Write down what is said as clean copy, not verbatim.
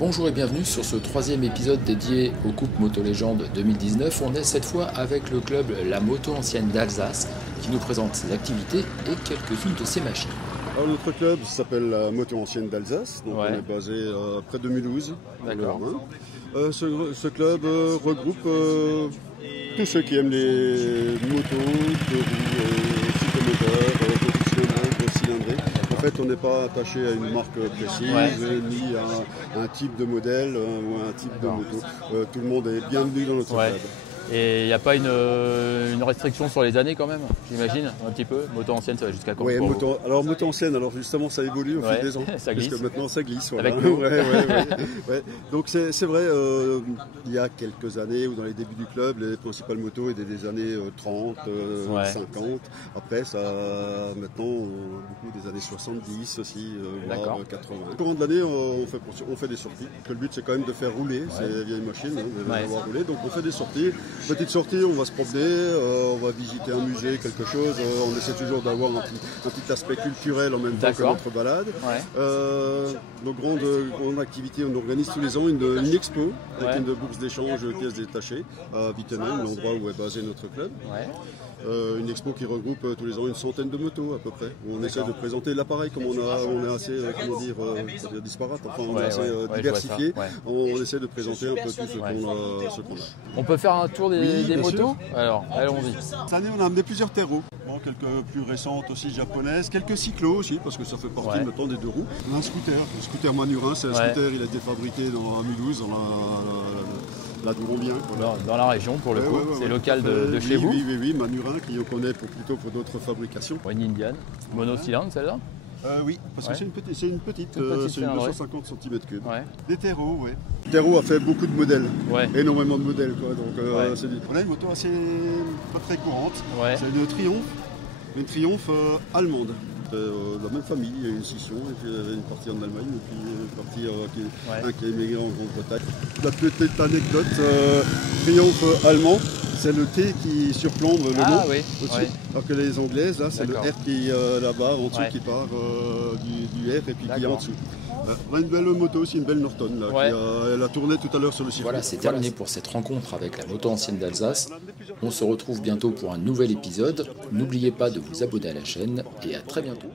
Bonjour et bienvenue sur ce troisième épisode dédié aux Coupes Moto Légende 2019. On est cette fois avec le club La Moto Ancienne d'Alsace qui nous présente ses activités et quelques-unes de ses machines. Alors, notre club s'appelle la Moto Ancienne d'Alsace, donc Ouais. on est basé près de Mulhouse, dans le D'accord. Haut-Rhin. Ce club regroupe tous ceux qui aiment les motos, de roues, cyclomoteurs, petits cylindrés, gros cylindrés. En fait, on n'est pas attaché à une marque précise, ni à un type de modèle ou à un type de moto. Tout le monde est bienvenu dans notre club. Et il n'y a pas une restriction sur les années quand même, j'imagine, un petit peu. Moto ancienne, ça va jusqu'à quand? Oui, moto ancienne, alors justement ça évolue au fil des ans. Ça glisse. Parce que maintenant ça glisse. Voilà. Avec nous. Ouais. Donc c'est vrai, il y a quelques années, ou dans les débuts du club, les principales motos étaient des années 30, 50. Après, maintenant, beaucoup des années 70 aussi, voire 80. Au courant de l'année, on fait des sorties. Le but, c'est quand même de faire rouler ces vieilles machines, de les avoir roulées. Donc on fait des sorties. Petite sortie, on va se promener, on va visiter un musée, quelque chose. On essaie toujours d'avoir un petit aspect culturel en même temps que notre balade. Nos grandes activités, on organise tous les ans une expo avec une bourse d'échange pièces détachées à Wittenheim, l'endroit où est basé notre club. Une expo qui regroupe tous les ans une centaine de motos à peu près. Où on essaie de présenter l'appareil comme on est assez disparate, enfin on est assez diversifié. On essaie de présenter un peu tout ce qu'on a. On peut faire un tour des motos sûr. Alors, allons-y. Cette année, on a amené plusieurs terreaux. Quelques plus récentes aussi japonaises, quelques cyclos aussi, parce que ça fait partie maintenant des deux roues. On a un scooter Manurin, c'est un scooter, il a été fabriqué à Mulhouse, dans la Dourambien. Dans la région pour le coup, c'est local de chez vous. Oui, Manurin, qui on connaît plutôt pour d'autres fabrications. Une Indian, monocylindre celle-là. Oui, parce que c'est une petite, c'est une 250 cm3. Des terreaux, oui. Terreau a fait beaucoup de modèles, énormément de modèles. On a une moto pas très courante, c'est une Triumph allemande. De la même famille, il y a une scission, et puis une partie en Allemagne, et puis une partie qui est émigré en Grande-Bretagne. La petite anecdote, Triumph allemand, c'est le T qui surplombe le nom au-dessus. Alors que les anglaises, là, c'est le R qui là-bas, en dessous, qui part du R et puis qui est en dessous. On a une belle moto aussi, une belle Norton, là, elle a tourné tout à l'heure sur le circuit. Voilà, c'est terminé pour cette rencontre avec la Moto Ancienne d'Alsace. On se retrouve bientôt pour un nouvel épisode. N'oubliez pas de vous abonner à la chaîne et à très bientôt.